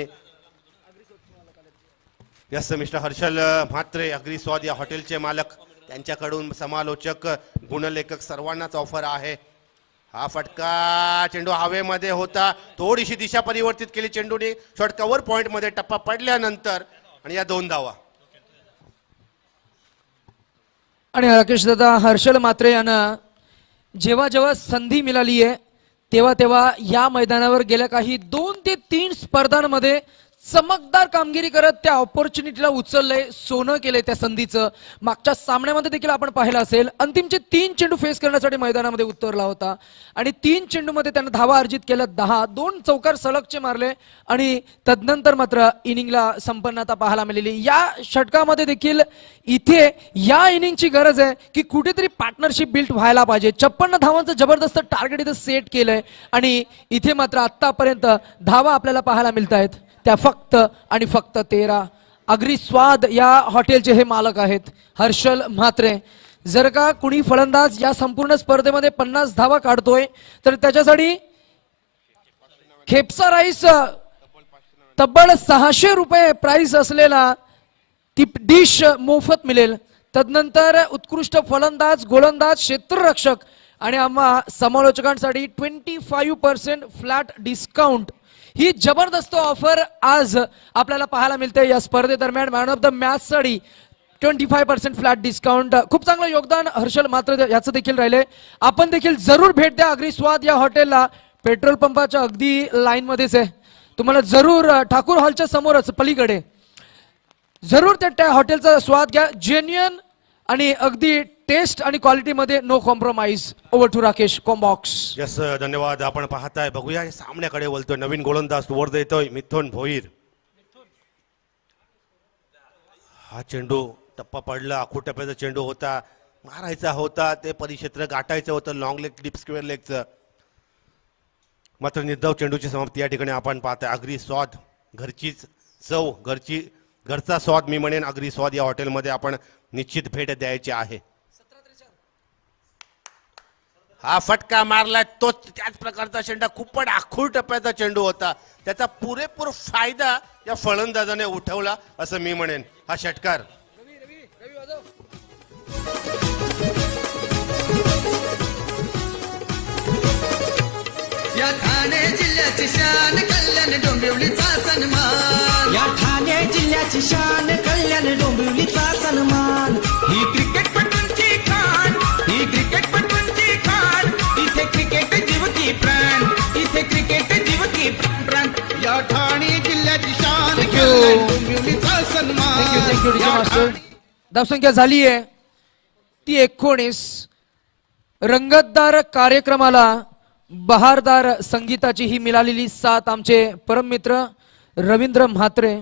yes mister Harshal Mhatre agree स्वाद या हॉटेलचे मालक, त्यांच्याकडून समालोचक, गुणलेखक सर्वांनाच ऑफर आहे. हा फटका चेंडू हवेमध्ये होता, थोडीशी दिशा परिवर्तित केली चेंडूने शॉर्ट कव्हर पॉइंट मध्ये टप्पा पडल्यानंतर, आणि या 2 धावा. आणि राकेश दादा, हर्षल म्हात्रे यांना जेव्हा जेव्हा संधी मिळाली आहे तेव्हा तेव्हा या मैदानावर गेल्या काही 2 ते 3 स्पर्धांमध्ये चमकदार कामगिरी करत त्या ऑपॉर्च्युनिटीला उचललंय, सोनं केलंय त्या संधीचं. मागच्या सामन्यामध्ये देखील आपण पाहिलं असेल, अंतिमचे 3 चेंडू फेस करण्यासाठी मैदानामध्ये उतरला होता आणि 3 चेंडूमध्ये त्यानं धावा अर्जित केल्या 10, 2 चौकार सलगचे मारले आणि तदनंतर मात्र इनिंगला संपन्नता पाहायला मिळाली. या षटकामध्ये देखील इथे या इनिंगची गरज आहे की कुठेतरी पार्टनरशिप बिल्ड व्हायला पाहिजे. 56 धावांचं जबरदस्त टार्गेट इथं सेट केलंय आणि इथे मात्र आतापर्यंत धावा आपल्याला पाहायला मिळत आहेत त्या फक्त आणि फक्त 13. अग्री स्वाद या हॉटेलचे हे मालक आहेत हर्षल म्हात्रे. जर का कुणी फलंदाज या संपूर्ण स्पर्धेमध्ये 50 धावा काढतोय तर त्याच्यासाठी खेपसा राईस तब्बल 600 रुपये प्राइस असलेला ती डिश मोफत मिळेल. तदनंतर उत्कृष्ट फलंदाज, गोलंदाज, क्षेत्ररक्षक आणि आम्हा समालोचकांसाठी 25% फ्लॅट डिस्काउंट. ही जबरदस्त ऑफर आज आपल्याला पाहायला मिळते या स्पर्धेदरम्यान. मॅन ऑफ द मॅच साठी 25% फ्लॅट डिस्काउंट. खूप चांगलं योगदान हर्षल म्हात्रे याचं देखील राहिले. आपण देखील जरूर भेट द्या अग्री स्वाद या हॉटेलला. पेट्रोल पंपाच्या अगदी लाईन मध्येच आहे. तुम्हाला जरूर ठाकूर हॉलच्या समोरच पलीकडे जरूर त्या हॉटेलचा स्वाद घ्या. जेन्युइन आणि अगदी टेस्ट आणि क्वालिटी मध्ये no compromise. Over to Rakesh कॉम्बॉक्स. यस धन्यवाद. आपण पाहताय, बघूया सामन्याकडे वळतोय. नवीन गोलंदाज वर येतोय मिथुन भोईर. हा चेंडू टप्पा पडला, आखू टप्प्याचा चेंडू होता, मारायचा होता, ते परिक्षेत्र गाठायचं होतं लॉंग लेग डीप स्क्वेअर लेगचं. मात्र निर्धाव चेंडूची समाप्ती या ठिकाणी आपण पाहताय. अग्री स्वाद, घरचीच चव, घरचा स्वाद मी म्हणेन. अग्री स्वाद या हॉटेलमध्ये आपण निश्चित भेट द्यायची आहे. हा फटका मारला तो त्याच प्रकारचा चेंडू, खूप आखूड टप्प्याचा चेंडू होता. त्याचा पुरेपूर फायदा या फलंदाजाने उठवला असं मी म्हणेन. हा षटकार या ठाणे जिल्ह्याची शान कल्याण डोंबिवलीचा सन्मान. या ठाणे जिल्ह्याची शान कल्याण डोंबिवलीचा सन्मान. ही क्रिकेटपटूंची खाण, ही क्रिकेटपटूंची खाण. इथे क्रिकेट जीवकी प्राण, इथे क्रिकेट जीवकी प्राण. या ठाणे जिल्ह्याची शान Thank you. कल्याण डोंबिवलीचा सन्मान. Thank you DJ master. धावसंख्या झाली आहे ती 19. रंगतदार कार्यक्रमाला बहारदार संगीताची ही मिळालेली साथ आमचे परममित्र Ravindra Mhatre.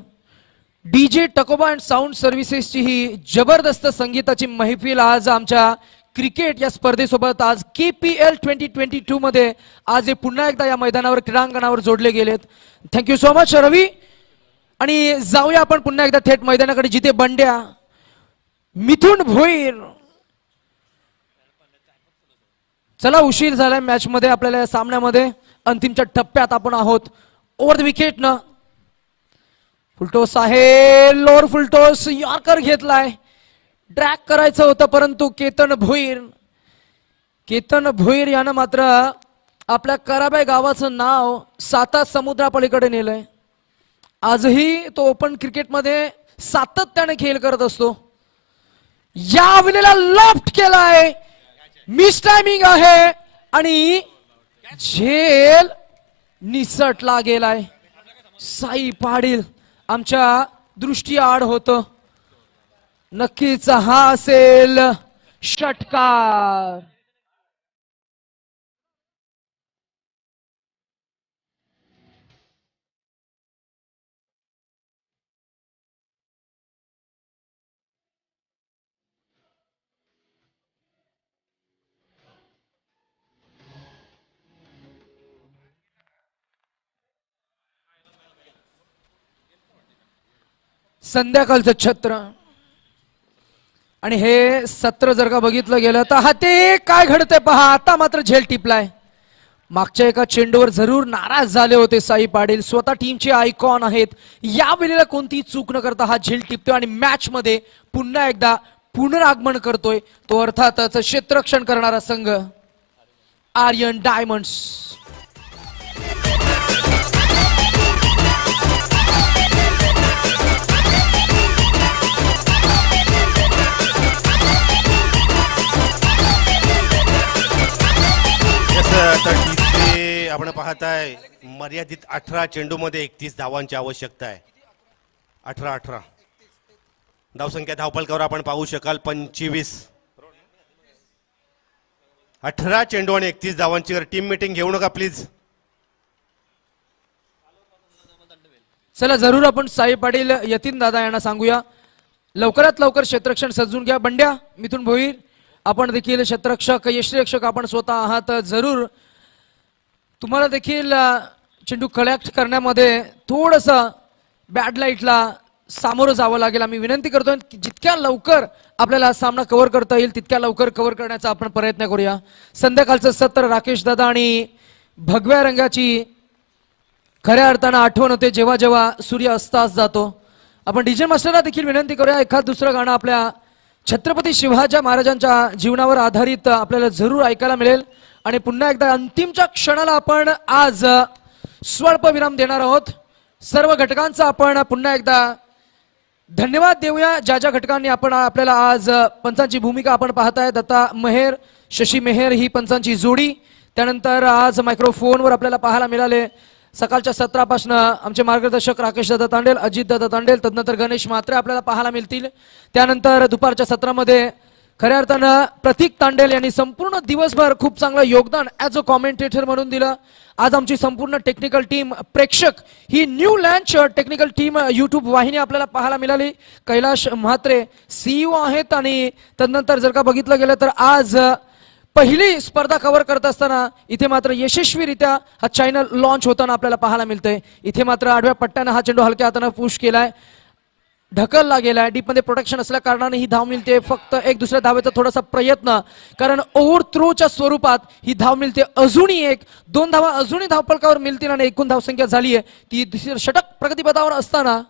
DJ Takoba and sound सर्व्हिसेसची ही जबरदस्त संगीताची मैफिल आज आमच्या क्रिकेट या स्पर्धेसोबत आज KPL 2022 मध्ये आज हे पुन्हा एकदा या मैदानावर क्रीडांगणावर जोडले गेलेत. थँक्यू सो मच रवी. आणि जाऊया आपण पुन्हा एकदा थेट मैदानाकडे जिथे बंड्या मिथुन भोईर. चला उशीर झालाय मॅच मध्ये, आपल्याला या सामन्यामध्ये अंतिमच्या टप्प्यात आपण आहोत. ओव्हर द विकेट न फुलटॉस आहे, लोअर फुलटॉस, यॉर्कर घेतलाय. ड्रॅग करायचं होतं परंतु केतन भोईर यानं मात्र आपल्या कराबाई गावाचं नाव 7 समुद्रापलीकडे नेलंय. आजही तो ओपन क्रिकेटमध्ये सातत्याने खेळ करत असतो. या वेळेला लॉफ्ट केलाय, मिस टायमिंग आहे आणि झेल निसटला गेलाय. साई पाटील आमच्या दृष्टीआड होत. नक्कीच हा असेल षटकार. संध्याकाळचं छत्र आणि हे सत्र जर का बघितलं गेलं तर हा ते काय घडतंय पहा. आता मात्र झेल टिपलाय. मागच्या एका चेंडूवर जरूर नाराज झाले होते साई पाटील. स्वतः टीमचे आयकॉन आहेत. या वेळेला कोणती चूक न करता हा झेल टिपतोय आणि मॅच मध्ये पुन्हा एकदा पुनरागमन करतोय. तो अर्थातच क्षेत्ररक्षण करणारा संघ आर्यन डायमंड्स. आपण पाहताय मर्यादित 18 चेंडू मध्ये 31 धावांची आवश्यकता आहे. 18 धावसंख्या धावपलकावर आपण पाहू शकाल 25. 18 चेंडू आणि 31 धावांची. टीम मीटिंग घेऊ नका प्लीज. चला जरूर आपण साई पाटील यतीन दादा यांना सांगूया लवकरात लवकर क्षेत्ररक्षण सजून घ्या. बंड्या मिथुन भोईर आपण देखील क्षेत्ररक्षक यष्टीरक्षक आपण स्वतः आहात. जरूर तुम्हाला देखील चेंडू कलेक्ट करण्यामध्ये थोडस बॅड लाईटला सामोरं जावं लागेल. आम्ही विनंती करतोय की जितक्या लवकर आपल्याला सामना कव्हर करता येईल तितक्या लवकर कव्हर करण्याचा आपण प्रयत्न करूया. संध्याकाळचं सत्र राकेश दादा आणि भगव्या रंगाची खऱ्या अर्थानं आठवण होते जेव्हा जेव्हा सूर्य अस्तास जातो. आपण डीजे मास्टरला देखील विनंती करूया एखाद दुसरं गाणं आपल्या छत्रपती शिवाजी महाराजांच्या जीवनावर आधारित आपल्याला जरूर ऐकायला मिळेल. आणि पुन्हा एकदा अंतिमच्या क्षणाला आपण आज स्वल्प विराम देणार आहोत. सर्व घटकांचा आपण पुन्हा एकदा धन्यवाद देऊया ज्या ज्या घटकांनी आपण आपल्याला आज पंचांची भूमिका आपण पाहताय. दत्ता मेहर शशी मेहर ही पंचांची जोडी. त्यानंतर आज मायक्रोफोनवर आपल्याला पाहायला मिळाले सकाळच्या सत्रापासून आमचे मार्गदर्शक राकेश दादा तांडेल अजित दादा तांडेल तदनंतर गणेश म्हात्रे आपल्याला पाहायला मिळतील. त्यानंतर दुपारच्या सत्रामध्ये खऱ्या अर्थानं प्रतीक तांडेल यांनी संपूर्ण दिवसभर खूप चांगलं योगदान ऍज अ कॉमेंटेटर म्हणून दिलं. आज आमची संपूर्ण टेक्निकल टीम प्रेक्षक ही new launch technical team YouTube वाहिनी आपल्याला पाहायला मिळाली. कैलाश म्हात्रे सीईओ आहेत. आणि तदनंतर जर का बघितलं गेलं तर आज पहिली स्पर्धा कव्हर करत असताना इथे मात्र यशस्वीरित्या हा चॅनल लॉन्च होताना आपल्याला पाहायला मिळतंय. इथे मात्र आडव्या पट्ट्यानं हा चेंडू हलक्या हाताने पुश केलाय, ढकलला गेलाय. डीप मध्ये प्रोटेक्शन असल्या कारणाने ही धाव मिळते. फक्त एक दुसऱ्या धावेचा थोडासा प्रयत्न कारण ओव्हर थ्रोच्या स्वरूपात ही धाव मिळते. अजूनही 1-2 धावा अजूनही धावपलकावर मिळतील आणि एकूण धावसंख्या झाली आहे ती दुसरी षटक प्रगतीपथावर असताना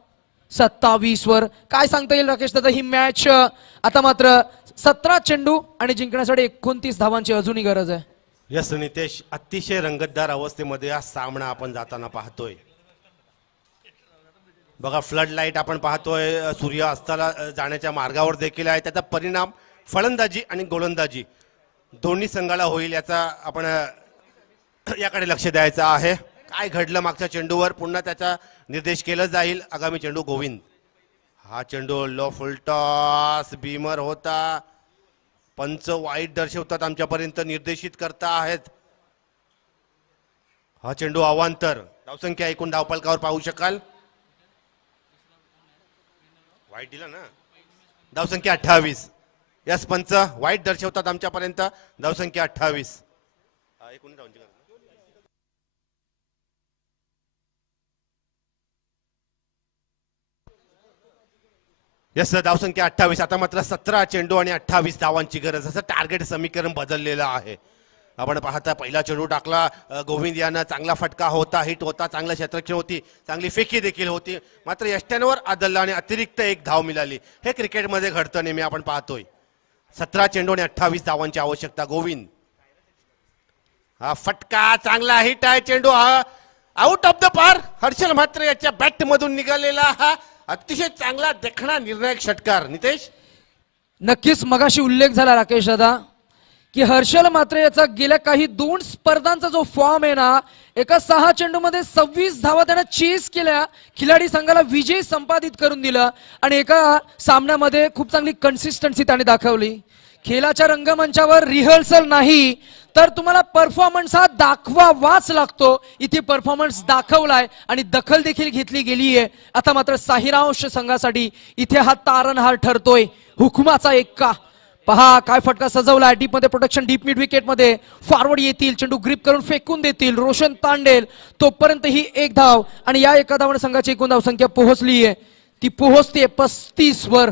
27 वर. काय सांगता येईल राकेश दादा ही मॅच आता मात्र 17 चेंडू आणि जिंकण्यासाठी 29 धावांची अजूनही गरज आहे. यस नितेश अतिशय रंगतदार अवस्थेमध्ये हा सामना आपण जाताना पाहतोय. बघा फ्लड लाईट आपण पाहतोय सूर्य अस्ताला जाण्याच्या मार्गावर देखील आहे. त्याचा परिणाम फलंदाजी आणि गोलंदाजी दोन्ही संघाला होईल याचा आपण याकडे लक्ष द्यायचं आहे. काय घडलं मागच्या चेंडूवर पुन्हा त्याचा निर्देश केला जाईल. आगामी चेंडू गोविंद. हा चेंडू लो फुलटॉस बीमर होता. पंच वाईट दर्शवतात आमच्यापर्यंत निर्देशित करता आहेत. हा चेंडू अवांतर. धावसंख्या एकूण धावपलकावर पाहू शकाल. वाईट दिला ना. धावसंख्या 28. यस पंच वाईट दर्शवतात आमच्यापर्यंत. धावसंख्या 28. यस धावसंख्या 28. आता मात्र 17 चेंडू आणि 28 धावांची गरज असं टार्गेट समीकरण बदललेलं आहे. आपण पाहता पहिला चेंडू टाकला गोविंद यानं चांगला फटका होता, हिट होता, चांगलं क्षेत्ररक्षण होती, चांगली फेकी देखील होती. मात्र यष्ट्यांवर आदळला आणि अतिरिक्त 1 धाव मिळाली. हे क्रिकेटमध्ये घडतं नेहमी आपण पाहतोय. 17 चेंडू आणि 28 धावांची आवश्यकता. गोविंद हा फटका चांगला हिट आहे. चेंडू हा आउट ऑफ द पार. हर्षल मात्र याच्या बॅट मधून निघालेला हा अतिशय चांगला देखणा निर्णायक षटकार. नितेश नक्कीच मगाशी उल्लेख झाला राकेश दादा की हर्षल मात्रे याचा गेल्या काही 2 स्पर्धांचा जो फॉर्म आहे ना, एका 6 चेंडूमध्ये 26 धावा त्यानं चेस केल्या, खिलाडी संघाला विजय संपादित करून दिला आणि एका सामन्यामध्ये खूप चांगली कन्सिस्टन्सी त्याने दाखवली. खेळाच्या रंगमंचावर रिहर्सल नाही तर तुम्हाला परफॉर्मन्स हा दाखवावाच लागतो. इथे परफॉर्मन्स दाखवलाय आणि दखल देखील घेतली गेली आहे. आता मात्र साहिरांश संघासाठी इथे हा तारणहार ठरतोय. हुकुमाचा एक्का पहा काय फटका सजवलाय. डीप मध्ये प्रोटेक्शन, डीप मिड विकेट मध्ये फॉरवर्ड येतील, चेंडू ग्रिप करून फेकून देतील. रोशन तांडेल तोपर्यंत ही 1 धाव आणि या एका धावाने संघाची एकूण धाव संख्या पोहोचली आहे, ती पोहोचते 35 वर.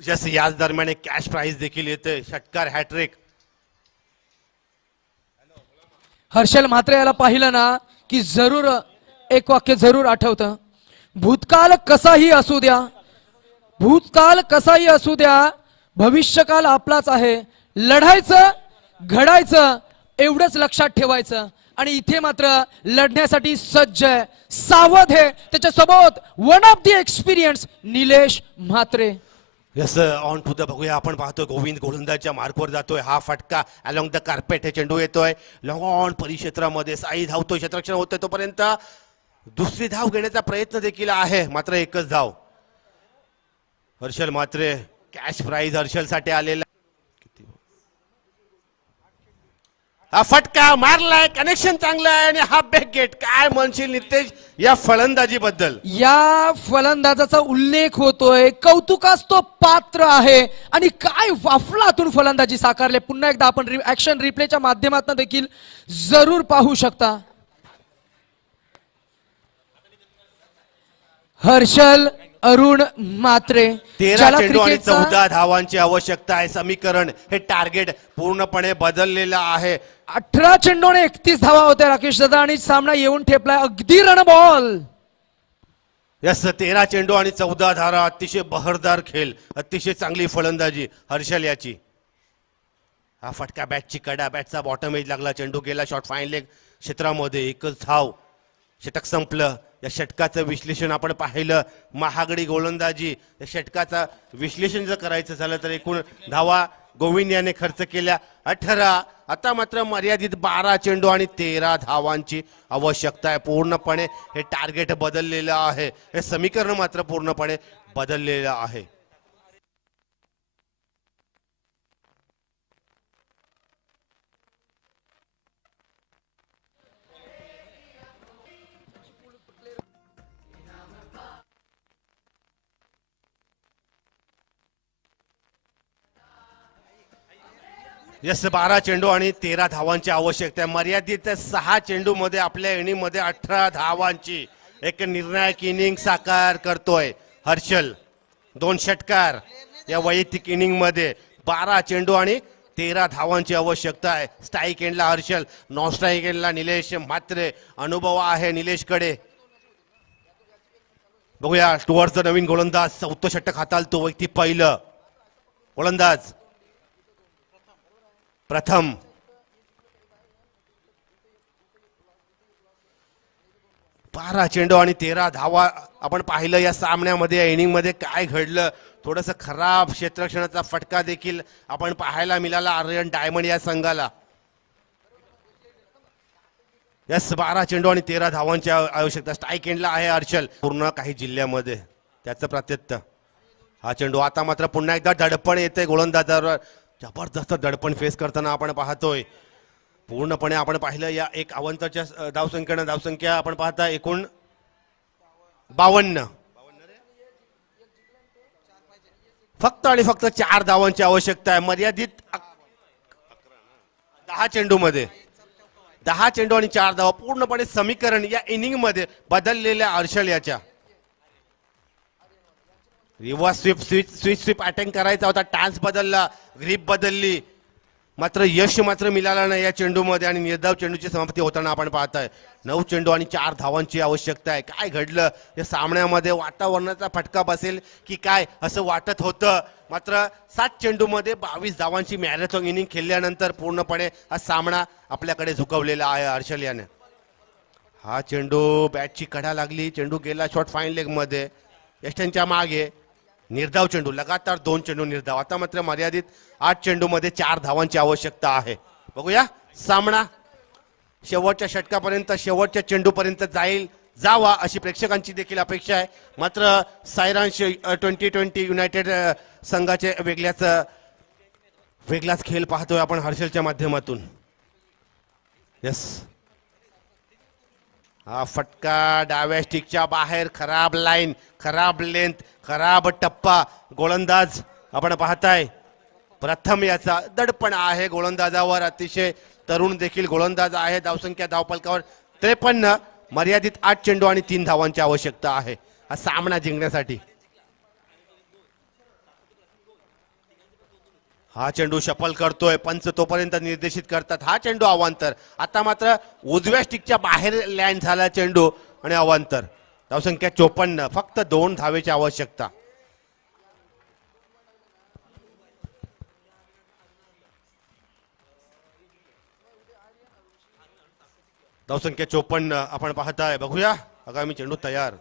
जस याच दरम्यान एक कॅश प्राइज देखील येते, षटकार हॅट्रिक. हर्षल म्हात्रे याला पाहिलं ना की जरूर एक वाक्य जरूर आठवतं, भूतकाल कसाही असू द्या, भूतकाल कसाही असू द्या, भविष्यकाल आपलाच आहे. लढायचं घडायचं एवढंच लक्षात ठेवायचं आणि इथे मात्र लढण्यासाठी सज्ज आहे, सावध आहे. त्याच्यासोबत one of the experience Nilesh Mhatre. Yes on to the बघूया. आपण पाहतोय गोविंद गोलंदाजच्या मार्कवर जातोय. हा फटका अलॉंग द कार्पेट हे चेंडू येतोय लॉंग ऑन परिक्षेत्रामध्ये. साई धावतोय, क्षेत्ररक्षण होतोय तोपर्यंत दुसरी धाव घेण्याचा प्रयत्न देखील आहे, मात्र एकच धाव. हर्षल म्हात्रे कॅश प्राइज हर्षल साठी आलेला. हा फटका मारलाय, कनेक्शन चांगलं आहे आणि हा बॅक गेट. काय म्हणशील नितेश या फलंदाजी बद्दल? या फलंदाजाचा उल्लेख होतोय, कौतुकास तो पात्र आहे आणि काय वाफलातून फलंदाजी साकारले. पुन्हा एकदा आपण ऍक्शन रिप्लेच्या माध्यमातून देखील जरूर पाहू शकता. हर्षल अरुण म्हात्रे 13 चेंडू आणि 14 धावांची आवश्यकता आहे. समीकरण हे टार्गेट पूर्णपणे बदललेलं आहे. 18 चेंडू आणि 31 धावा होत्या राकेश दादा आणि सामना येऊन ठेपलाय अगदी रन बॉल. यस 13 चेंडू आणि 14 धावा, अतिशय बहरदार खेळ, अतिशय चांगली फलंदाजी हर्षल याची. हा फटका बॅटची कडा, बॅटचा बॉटम एज लागला, चेंडू गेला शॉर्ट फाईन लेग क्षेत्रामध्ये. एकच धाव, षटक संपलं. या षटकाचं विश्लेषण आपण पाहिलं, महागडी गोलंदाजी. या षटकाचं विश्लेषण जर करायचं झालं तर एकूण धावा गोविंद याने खर्च केल्या 18. आता मात्र मर्यादित 12 चेंडू आणि 13 धावांची आवश्यकता आहे. पूर्णपणे हे टार्गेट बदललेलं आहे, हे समीकरण मात्र पूर्णपणे बदललेलं आहे. यस 12 चेंडू आणि 13 धावांची आवश्यकता आहे. मर्यादित 6 चेंडू मध्ये आपल्या इनिंगमध्ये 18 धावांची एक निर्णायक इनिंग साकार करतोय हर्षल. 2 षटकार या वैयक्तिक इनिंग मध्ये. 12 चेंडू आणि 13 धावांची आवश्यकता आहे. स्ट्राईक एंडला हर्षल, नॉन स्ट्राईक एंडला निलेश म्हात्रे. अनुभव आहे निलेशकडे. बघूया टुवर्ड्स द नवीन गोलंदाज. 4थं षटक हाताळतो व्यक्ती पहिलं गोलंदाज प्रथम. बारा चेंडू आणि 13 धावा आपण पाहिलं या सामन्यामध्ये, या इनिंग मध्ये काय घडलं. थोडस खराब क्षेत्ररक्षणाचा फटका देखील आपण पाहायला मिळाला आर्यन डायमंड या संघाला. यस 12 चेंडू आणि 13 धावांची आवश्यकता. स्ट्राईक एंडला आहे हर्षल. पूर्ण काही जिल्ह्यामध्ये त्याचं प्रत्युत्तर. हा चेंडू आता मात्र पुन्हा एकदा दडपण येते गोलंदाजावर. जबरदस्त दडपण फेस करताना आपण पाहतोय. पूर्णपणे आपण पाहिलं या एक अवंतच्या धावसंख्या आपण पाहता एकूण 52. फक्त आणि फक्त 4 धावांची आवश्यकता आहे. मर्यादित 10 चेंडू मध्ये 10 चेंडू आणि 4 धावा. पूर्णपणे समीकरण या इनिंग मध्ये बदललेल्या हर्षल याच्या. रिव्हर्स स्वीप अटॅक करायचा होता, टान्स बदलला, ग्रीप बदलली, मात्र यश मात्र मिळालं नाही या चेंडूमध्ये आणि निर्धाव चेंडूची समाप्ती होताना आपण पाहताय. 9 चेंडू आणि 4 धावांची आवश्यकता आहे. काय घडलं या सामन्यामध्ये? वातावरणाचा फटका बसेल की काय असं वाटत होतं, मात्र 7 चेंडूमध्ये 22 धावांची मॅरेथॉन इनिंग खेळल्यानंतर पूर्णपणे हा सामना आपल्याकडे झुकवलेला आहे हर्षल याने. हा चेंडू बॅटची कडा लागली, चेंडू गेला शॉर्ट फाईन लेग मध्ये, यष्टनच्या मागे. निर्धाव चेंडू, लगातार 2 चेंडू निर्धाव. आता मात्र मर्यादित 8 चेंडूमध्ये 4 धावांची आवश्यकता आहे. बघूया सामना शेवटच्या षटकापर्यंत, शेवटच्या चेंडूपर्यंत जावा अशी प्रेक्षकांची देखील अपेक्षा आहे. मात्र सायरांश 2020 युनायटेड संघाचे वेगळाच खेळ पाहतोय आपण हर्षलच्या माध्यमातून. यस, हा फटका डाव्या स्टिकच्या बाहेर, खराब लाईन, खराब लेंथ, खराब टप्पा. गोलंदाज आपण पाहताय प्रथम याचा दडपण आहे गोलंदाजावर. अतिशय तरुण देखील गोलंदाज आहे. धावसंख्या धावफलकावर 53, मर्यादित 8 चेंडू आणि 3 धावांची आवश्यकता आहे हा सामना जिंकण्यासाठी. हा चेंडू शफल करतोय, पंच तोपर्यंत निर्देशित करतात. हा चेंडू अवांतर. आता मात्र उजव्या स्टिकच्या बाहेर लँड झाला चेंडू आणि अवांतर. धावसंख्या 54, फक्त 2 धावेची आवश्यकता. धावसंख्या 54 आपण पाहताय. बघूया आगामी चेंडू तयार.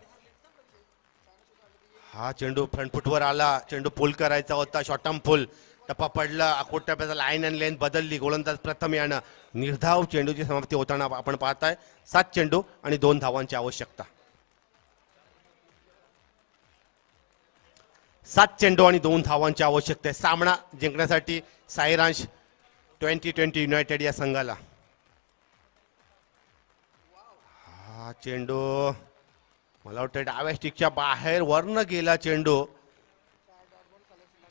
हा चेंडू फ्रंट फुटवर आला, चेंडू पुल करायचा होता, शॉर्ट टर्म पुल, टप्पा पडला, आखोट टप्प्याचा लाईन अँड लेंथ बदलली. गोलंदाज प्रथम यानं निर्धाव चेंडूची समाप्ती होताना आपण पाहताय. 7 चेंडू आणि 2 धावांची आवश्यकता. 7 चेंडू आणि 2 धावांची आवश्यकता आहे सामना जिंकण्यासाठी सायरांश 2020 युनायटेड या संघाला. हा चेंडू मला वाटतं डाव्या स्टिकच्या बाहेर वरनं गेला चेंडू.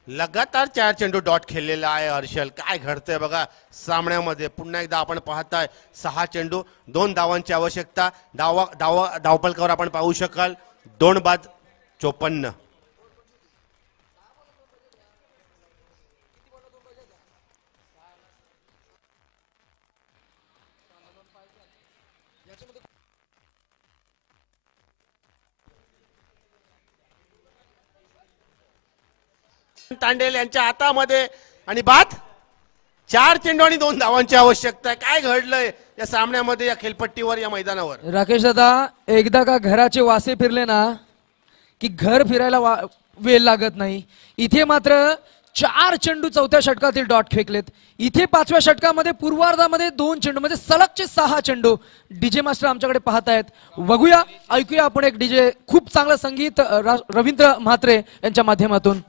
लगातार 4 चेंडू डॉट खेळलेला आहे हर्षल. काय घडतंय बघा सामन्यामध्ये. पुन्हा एकदा आपण पाहताय 6 चेंडू 2 धावांची आवश्यकता. धावफलकावर आपण पाहू शकाल 2 बाद 54. तांडेल यांच्या हातामध्ये आणि बाद. 4 चेंडू आणि 2 धावांची आवश्यकता आहे. काय घडलंय या सामन्यामध्ये, या खेळपट्टीवर, या मैदानावर? राकेश दादा, एकदा का घराचे वासे फिरले ना की घर फिरायला वेळ लागत नाही. इथे मात्र 4 चेंडू 4थ्या षटकातील डॉट फेकलेत. इथे 5व्या षटकामध्ये पूर्वार्धामध्ये 2 चेंडू म्हणजे सलगचे 6 चेंडू. डीजे मास्टर आमच्याकडे पाहतायत. बघूया, ऐकूया आपण एक डीजे खूप चांगलं संगीत रवींद्र म्हात्रे यांच्या माध्यमातून.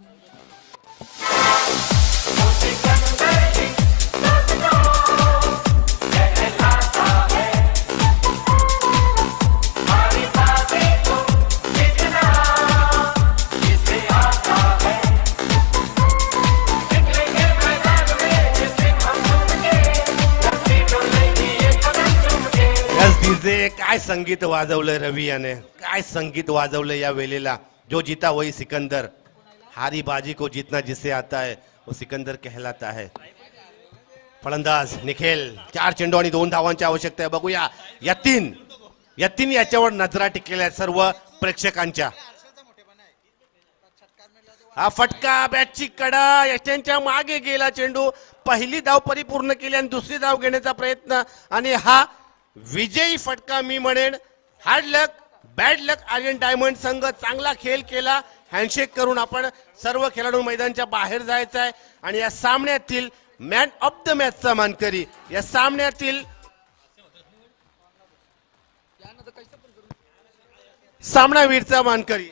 काय संगीत वाजवलंय रवी याने, काय संगीत वाजवलंय या वेळेला. जो जीता वही सिकंदर, हारी बाजी को जीतना जिससे आता है वो सिकंदर कहलाता है. फलंदाज निखिल, 4 चेंडू आणि 2 धावांची आवश्यकता आहे. बघूया यतीन याच्यावर नजरा टिकलेल्या आहेत सर्व प्रेक्षकांच्या. हा फटका, बॅटची कडा, यशांच्या मागे गेला चेंडू. पहिली धाव परिपूर्ण केली आणि दुसरी धाव घेण्याचा प्रयत्न आणि हा विजयी फटका मी म्हणेन. हार्ड लक, बॅड लक. आर्यन डायमंड संघ चांगला खेळ केला. हँडशेक करून आपण सर्व खेळाडू मैदानाच्या बाहेर जायचं आहे आणि या सामन्यातील मॅन ऑफ द मॅचचा मानकरी, या सामन्यातील सामनावीरचा मानकरी